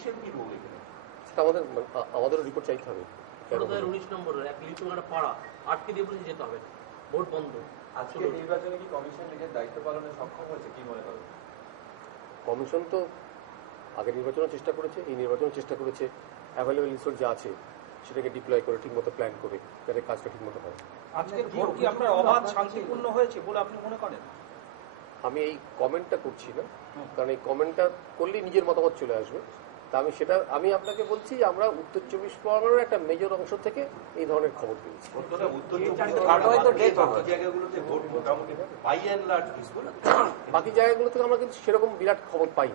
পুলিশের কি রোল এখানে? সেটা আমাদেরও রিপোর্ট চাইতে হবে। 19 নম্বরের এক লিচুমারা পাড়া আটকে দিয়ে বলেছে যেতে হবে না, ভোট বন্ধ। আজকে নির্বাচনে কি কমিশন নিজের দায়িত্ব পালনে সক্ষম হয়েছে, কি মনে করেন? কমিশন তো আগের নির্বাচনের চেষ্টা করেছে, এই নির্বাচনের চেষ্টা করেছে অ্যাভেলেবেল রিসোর্স যা আছে সেটাকে ডিপ্লয় করে ঠিকমতো প্ল্যান করে যাতে কাজটা ঠিকমতো হয়। আজকের ভোট কি আপনার অবাধ শান্তিপূর্ণ হয়েছে বলে আপনি মনে করেন? আমি এই কমেন্টটা করছি না, কারণ এই কমেন্টটা করলেই নিজের মতামত চলে আসবে। তা আমি আপনাকে বলছি যে আমরা উত্তর 24 পরগনার একটা মেজর অংশ থেকে এই ধরনের খবর পেয়েছি। বাকি জায়গাগুলো থেকে আমরা কিন্তু সেরকম বিরাট খবর পাই।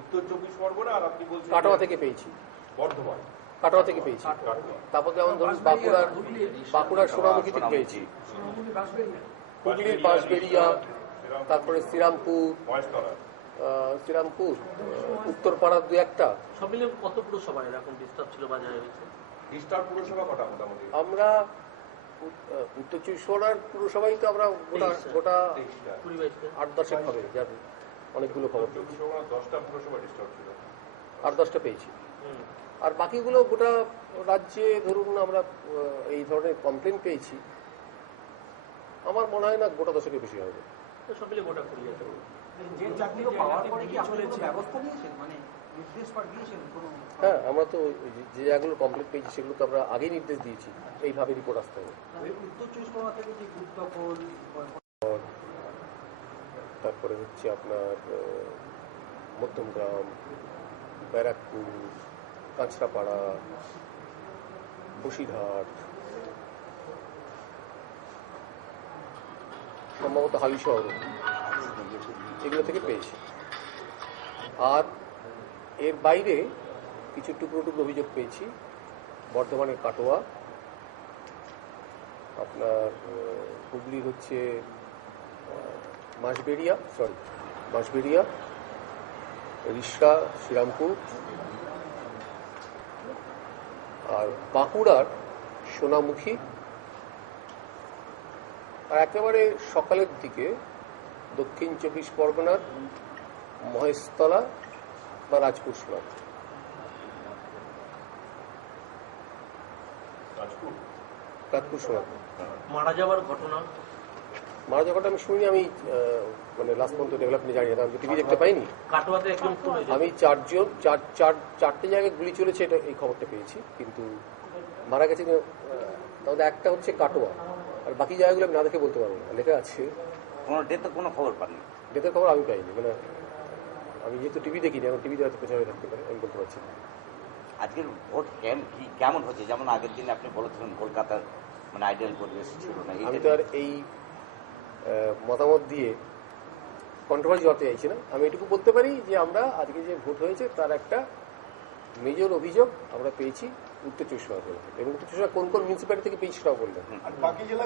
উত্তর 24 পরগনা আর আপনি বলছেন কাটোয়া থেকে পেয়েছি, বর্ধমান কাটোয়া থেকে পেয়েছি, তারপর যেমন ধরুন বাঁকুড়ার সোনামুখী থেকে পেয়েছি, হুগলির বাঁশবেড়িয়া, তারপরে শ্রীরামপুর, উত্তরপাড়ার দু একটা। সব মিলে কত পুরসভা এরকম ডিস্টার্ব ছিল বাজারে? ডিস্টার্ব পুরসভা কটা মোটামুটি? আমরা উত্তর 24 পরগনার পুরসভাই তো আমরা গোটা 8-10 হবে, যার অনেকগুলো খবর পেয়েছি। 10টা পুরসভা ডিস্টার্ব ছিল, 8-10টা পেয়েছি। আর বাকিগুলো গোটা রাজ্যে ধরুন আমরা এই ধরনের কমপ্লেন পেয়েছি, আমার মনে হয় না গোটা 10-এর বেশি হবে। সব মিলে গোটা খুলিয়ে হ্যাঁ, আমরা তো যে জায়গাগুলো কমপ্লেন পেয়েছি সেগুলো তো আমরা আগেই নির্দেশ দিয়েছি এইভাবে রিপোর্ট আসতে হবে। তারপরে হচ্ছে আপনার মধ্যমগ্রাম, ব্যারাকপুর, কাঁচরাপাড়া, বসিরহাট, সম্ভবত হালিশহর, এগুলো থেকে পেয়েছি। আর এর বাইরে কিছু টুকরো টুকরো অভিযোগ পেয়েছি বর্ধমানের কাটোয়া, আপনার হুগলির হচ্ছে বাঁশবেড়িয়া, রিষড়া, শ্রীরামপুর, আর বাঁকুড়ার সোনামুখী, আর একেবারে সকালের দিকে দক্ষিণ 24 পরগনার মহেশতলা বা রাজপুর সোনার। মারা যাওয়ার ঘটনা আমি শুনি, আমি মানে লাস্ট পর্যন্ত ডেভেলপমেন্ট জানি না, আমি টিভি দেখতে পাইনি। আমি 4টে জায়গায় গুলি চলেছে এটা এই খবরটা পেয়েছি, কিন্তু মারা গেছে তাহলে একটা হচ্ছে কাটোয়া, আর বাকি জায়গাগুলো আমি না দেখে বলতে পারবো না। লেখা আছে কোনো খবর পাননি, ডেথের খবর আমি পাইনি, মানে আমি যেহেতু টিভি দেখিনি, এখন টিভিতে হয়তো পেছনে থাকতে পারে, আমি বলতে পারছি না। আজকের ভোট কেমন হচ্ছে? যেমন আগের দিন আপনি বলেছিলেন কলকাতার মানে আইডিয়াল পরিবেশ ছিল না। আমি তো আর এই মতামত দিয়ে কন্ট্রোভার্সি হতে চাইছি না। আমি এটুকু বলতে পারি যে আমরা আজকে যে ভোট হয়েছে তার একটা মেজর অভিযোগ আমরা পেয়েছি উত্তর 24 পরগনা থেকে, এবং উত্তর 24 কোন কোন মিউনিসিপ্যালিটি থেকে পেয়েছি সেটাও বললেন।